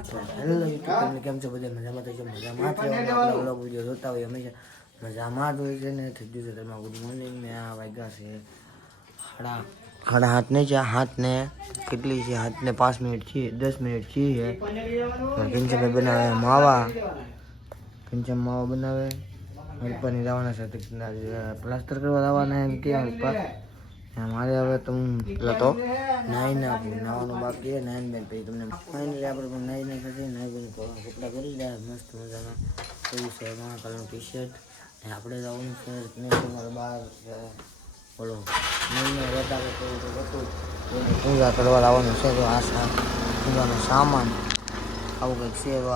Hello YouTube family, કેમ છો બધા? મજામાં તો મજામાં જ આપણે વ્લોગ વિડીયો જોતા હોઈએ હંમેશા મજામાં જ હોય છે ને. થઈ ગયું છે ઘરમાં ગુડ મોર્નિંગ ને આ વાગ્યા છે સાડા હાથ નહીં છે, હાથ ને કેટલી છે, હાથ ને 5 મિનિટ છે, 10 મિનિટ છે. કિંચન બનાવે માવા, કિંચન માવા બનાવે. પપ્પાની જવાના છે પ્લાસ્ટર કરવા જવાના એમ કે પપ્પા. મારે હવે તો હું તો નાઈને આપું, નાવાનું બાકી છે. નાઈને બેન પછી તમને ફાઇનલી આપણે પણ નાઈને થશે. નાઈ બેન કપડાં કરી રહ્યા મસ્ત મજાના. એવું છે મહાકાલનું ટી શર્ટ. ને આપણે જવાનું છે મારે બહાર બોલો નહીં રહેતા હતું પૂજા કરવા લાવવાનું છે. તો આ પૂજાનો સામાન આવું કંઈક છે. તો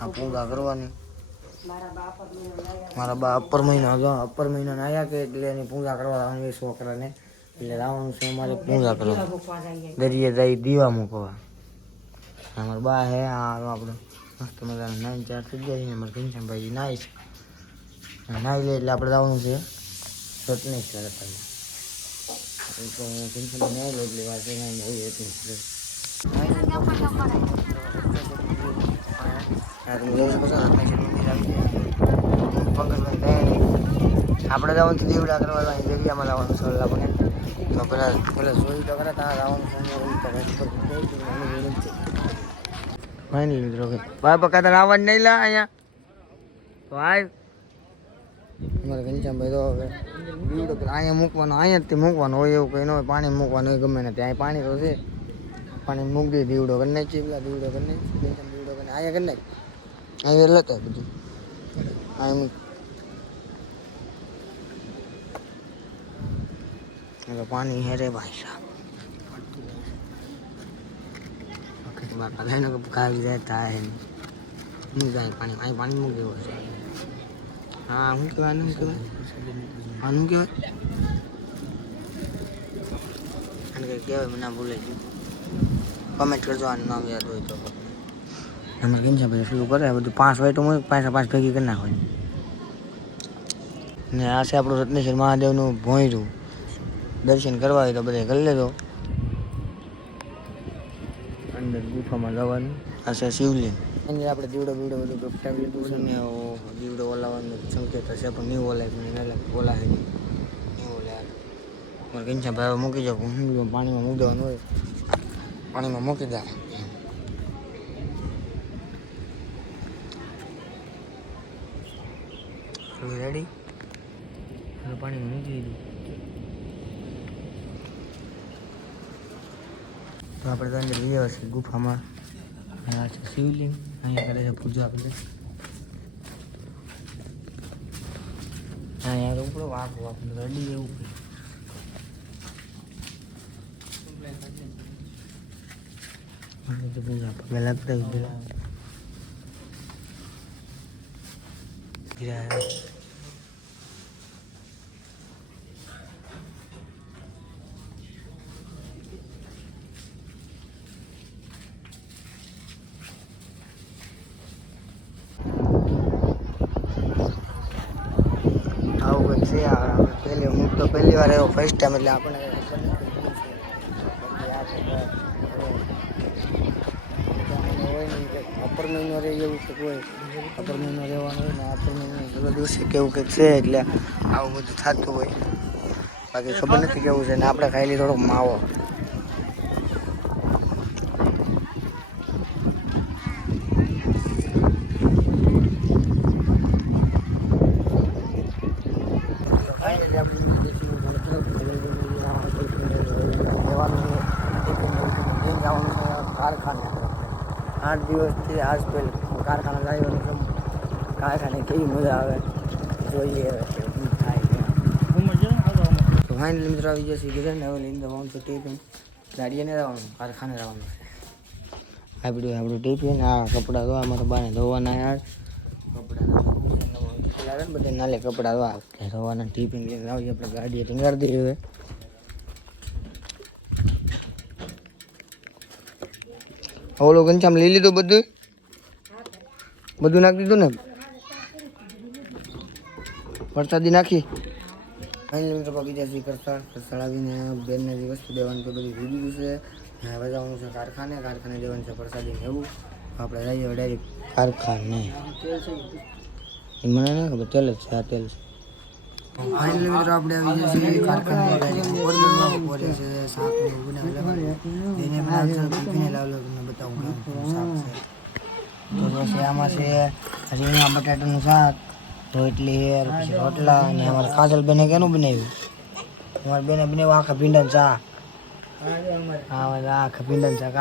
આ પૂજા કરવાની. મારા બા અપર મહિના આવ્યા કે એટલે એની પૂજા કરવા લાવવાની હોય છોકરાને. એટલે લાવવાનું છે અમારે પૂજા કરવા. દરિયે જઈ દીવા મૂકવા. અમારા બા હે આપણે મસ્ત મજાના 9-4 થઈ જાય છે. અમારે ઘનશ્યામભાઈ નાય છે, નાઈ લે એટલે આપણે જવાનું છે રત્નેશ્વર. ઘનશ્યામભાઈ નાઈ લે એટલે વાર છે રત્નેશ્વર. આપણે જવાનું છે દીવડા કરવા જગ્યામાં લાવવાનું છે. આપણે તો પેલા જોઈ તો કરે ત્યાં લાવવાનું છે. ફાઇનલી મિત્રો બાપા કાતર આવવા જ નહીં લા અહીંયા તો આવ. અમારે ઘનશ્યામભાઈ તો હવે દીવડો અહીંયા મૂકવાનો, અહીંયાથી મૂકવાનો હોય એવું કંઈ ન હોય. પાણી મૂકવાનું હોય ગમે ને ત્યાં પાણી તો છે. પાણી મૂકી દે દીવડો કરી નાખીએ. પેલા દીવડો કરી નાખીએ, દીવડો કરીને અહીંયા કરી નાખીએ. અહીંયા લેતા બધું અહીંયા પાણી હેરે ભાઈ સાહેબ. બાપા લઈને ખાવી જાય થાય હું જાય પાણી અહીં પાણી મૂકી દેવું છે. હા શું કહેવાય, શું કહેવાય, આનું કહેવાય આને કંઈ કહેવાય મને ના ભૂલે ગયું. કમેન્ટ કરજો આનું નામ યાદ હોય તો. અમે કેમ છે ભાઈ શું કરે બધું 5 હોય તો હું 5 ભેગી કરી નાખવાની. ને આ છે આપણું રત્નેશ્વર મહાદેવનું ભોંયરું. દર્શન કરવા હોય તો બધે કરી લેજો. અંદર ગુફામાં જવાનું. આ છે શિવલિંગ. અંદર આપણે દીવડો બધું પ્રગટાવી લીધું છે ને. દીવડો ઓલાવવાનો સંકેત હશે પણ નહીં ઓલાય, પણ ઓલાય નહીં ઓલાય. મારે ઘનશ્યામ ભાઈ મૂકી જાવ, પાણીમાં મૂકી દેવાનું હોય, પાણીમાં મૂકી દે. રેડી પાણીમાં મૂકી દીધું. તો આપણે તો અંદર જઈએ છીએ ગુફામાં. આ છે શિવલિંગ, અહીંયા કરે છે પૂજા આપણે. અહીંયા રોકડો વાઘ રડી એવું પૂજા પગે લાગતા પેલા આવું કંઈક છે. હું તો પહેલી વાર એવો ફર્સ્ટ ટાઈમ એટલે આપણને અપર મહિનો રહે એવું કંઈક હોય. અપર મહિનો રહેવાનું હોય ને અપર મહિનો છેલ્લો દિવસે કેવું કંઈક છે એટલે આવું બધું થતું હોય. બાકી ખબર નથી કેવું છે. ને આપણે ખાઈ લઈએ થોડોક માવો. કારખાને 8 દિવસથી આજ પહેલાં કારખાના લાવવાનું છે. કારખાને કેવી મજા આવે જોઈએ શું થાય. તો ફાઇનલી મિત્રો આવી જશે ઘરે ને. હવે લઈને જવાનું છે ટિફિન. ગાડીએ નહીં જવાનું, કારખાને જવાનું છે. આપણું ટિફિન. આ કપડાં ધોવા મારા બાને ધોવાના યાર. કપડાં બધા નાલે કપડાં ધોવા ધોવાના. ટિફિન લઈને આવીએ આપણે ગાડીએ ટીંગાડી દઈએ. હવે ઓલો ઘનશ્યામ લઈ લીધું બધું નાખી દીધું ને વરસાદી નાખી. ફાઇનલી મિત્રો પગી જશે કરતા આવીને બેનને જે વસ્તુ દેવાની તો બધી ભૂલી ગયું છે. હવે જવાનું છે કારખાને જવાનું છે પ્રસાદી એવું આપણે રહીએ ડાયરેક્ટ કારખાને એ મને ના ખબર તેલ જ છે આ તેલ છે ફાઇનલી મિત્રો આપણે આવી જઈએ છીએ કારખાને બપોરે છે શાક ને એવું બનાવેલું એને બનાવીને લાવેલો તમને બતાવું કેવું શાક છે તો બસ આમાં છે રીંગણા બટાટાનું શાક રોટલી પછી રોટલા અને અમારા કાજલ બેને કેનું બનાવ્યું અમારા બેને બનાવ્યું આખા ભીંડાનું શાક આખા ભીંડાનું શાક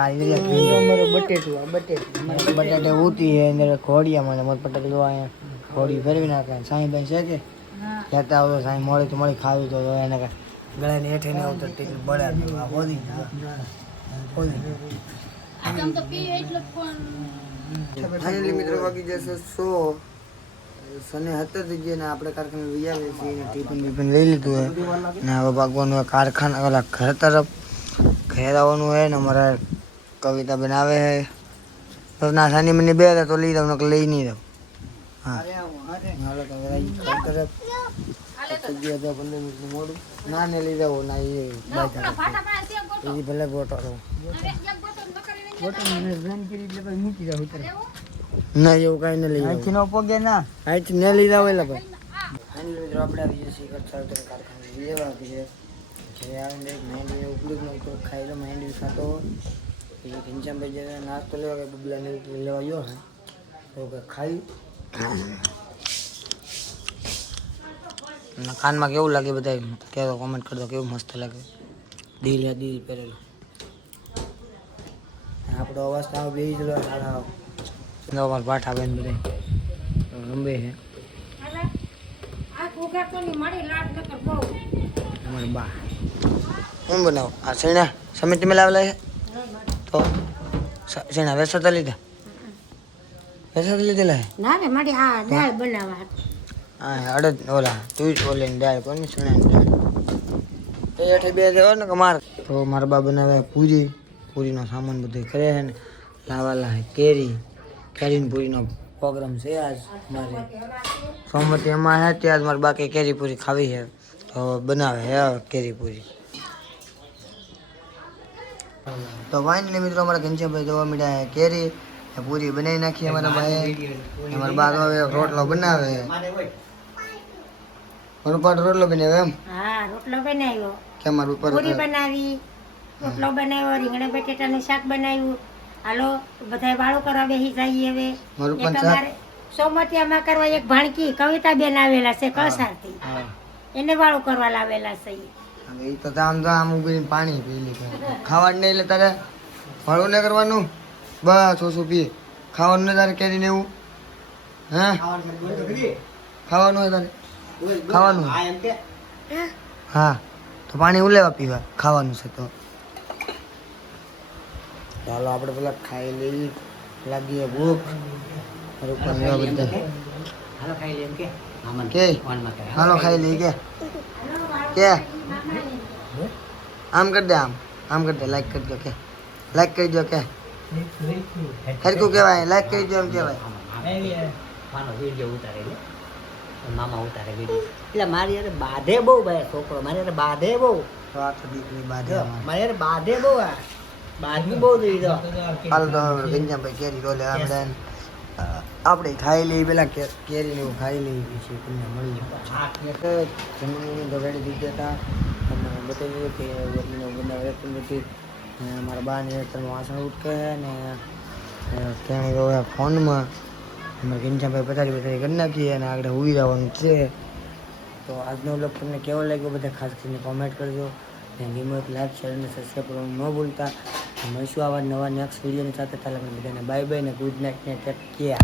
બટેટા ઉતી અંદર ઘોડિયા મને બટેટા જો અહીંયા ઘોડી ફેરવી નાખે સાંઈ બેન છે કે કહેતા આવતો સાંઈ મળે તો મળી ખાવી તો એને ગળાને હેઠે ને આવતો ટીકલ બળે હોદી ફાઇનલી મિત્રો બાકી જશે 100 સને 17 થઈ ગયા ને આપણે કારખાને લઈ આવીએ છીએ ટિફિન લઈ લીધું હોય ને હવે ભાગવાનું હોય કારખાના ઓલા ઘર તરફ ઘેર આવવાનું હોય ને અમારા કવિતા બનાવે છે તો ના સાની મને બે હતા તો લઈ દઉં ને લઈ નહીં દઉં હા હાલો તો ઘર તરફ 15 મિનિટનું મોડું ના ને લઈ દઉં ના એ બાય ભલે ગોટો ના એવું કઈ ન લઈ અહીંથી નો પોગે ના અહીંથી ને લઈ જાવ એટલે ભાઈ ફાઇનલી મિત્રો આપણે આવી જઈએ છીએ કારખાને લેવા આપી છે જે આવીને મહેંદી ઉપલું ન તો ખાઈ લો મહેંદી ખાતો એ ઘીંચા ભાઈ જે નાસ્તો લેવા કે બબલાને લેવા ગયો હે તો કે ખાઈ કાનમાં કેવું લાગે બધા કહેતો કોમેન્ટ કરતો કેવું મસ્ત લાગે દિલ પહેરેલું આપણો અવાજ તો બે જ અમારા પાઠા બેન બધા રંબે છે અમારી બા હું બનાવું આ શેણા સમિત મેં લાવેલા છે તો શેણા વેસાતા લીધેલા છે ના રે મારી આ દાળ બનાવવા હા અડદ ઓલા તું ઓલી દાળ કોની શેણાની દાળ તો એઠે બે દેવા ને કે માર તો મારા બા બનાવે પૂરીનો સામાન બધું કરે છે ને લાવેલા છે કેરીની પૂરીનો પ્રોગ્રામ છે આજ મારે સોમવતી એમાં છે ત્યાં મારે બાકી કેરી પૂરી ખાવી છે તો બનાવે હે કેરી પૂરી તો ફાઇનલી મિત્રો અમારા ઘનશ્યામભાઈ જોવા મળ્યા કેરી પૂરી બનાવી નાખી અમારા ભાઈ અમારા બા તો હવે રોટલો બનાવે રૂપાટ રોટલો બનાવ્યો એમ હા રોટલો બનાવ્યો કે મારું ઉપર પૂરી બનાવી રોટલો બનાવ્યો રીંગણા બટેટાનું શાક બનાવ્યું હાલો બધા વાળું કરવા બેસી જઈએ હવે સોમવતીયામાં કરવા એક ભાણકી કવિતા બેન આવેલા છે કળસારથી એને વાળું કરવા લાવેલા છે એ તો આમ ઉભી પાણી પી લે ખાવાનું નહીં એટલે તારે વાળું નહીં કરવાનું બસ ઓછું પી ખાવાનું નહીં તારે કેરીને એવું હા ખાવાનું હોય તારે ખાવાનું હા તો પાણી ઉલેવા પીવા ખાવાનું છે તો ચાલો આપણે પેલા ખાઈ લઈએ લાગીએ ભૂખ હાલો ખાઈ લઈએ કે આમ કરી દે આમ કરી દે લાઈક કરી દો કે લાઈક કરી દો કે હરકું કહેવાય લાઈક કરી દો એમ કહેવાય મામા ઉતારે વિડીયો એટલે મારી યાર બાધે બહુ ભાઈ છોકરો મારી યાર બાધે બહુ તો આ તો દીકરી બાધે મારી યાર બાધે બહુ આ બાધું બહુ દીધો હાલ તો ગંજાભાઈ કેરી રોલે આપણે ખાઈ લઈએ પેલા કેરી ને ખાઈ લઈએ પછી તમને મળી જાય જમવાનું તો રેડી થઈ ગયા હતા તમને બતાવ્યું કે રોટલીનો બનાવ રહેતું નથી મારા બા ને વાસણ ઉઠકે ને ત્યાં ગયો ફોનમાં અમારે ઘનશ્યામભાઈ પથારી કરી નાખીએ અને આગળ ઉઈ રહેવાનું છે તો આજનો બ્લોગ તમને કેવો લાગ્યો બધા ખાસ કરીને કોમેન્ટ કરજો અને ગેમો લાઈક શેર અને સબસ્ક્રાઈબ કરવાનું ન ભૂલતા મળીશું આવા નવા નેક્સ્ટ વિડીયોની સાથે તાલે બધાને બાય બાય ને ગુડ નાઇટ ને ટેક કેર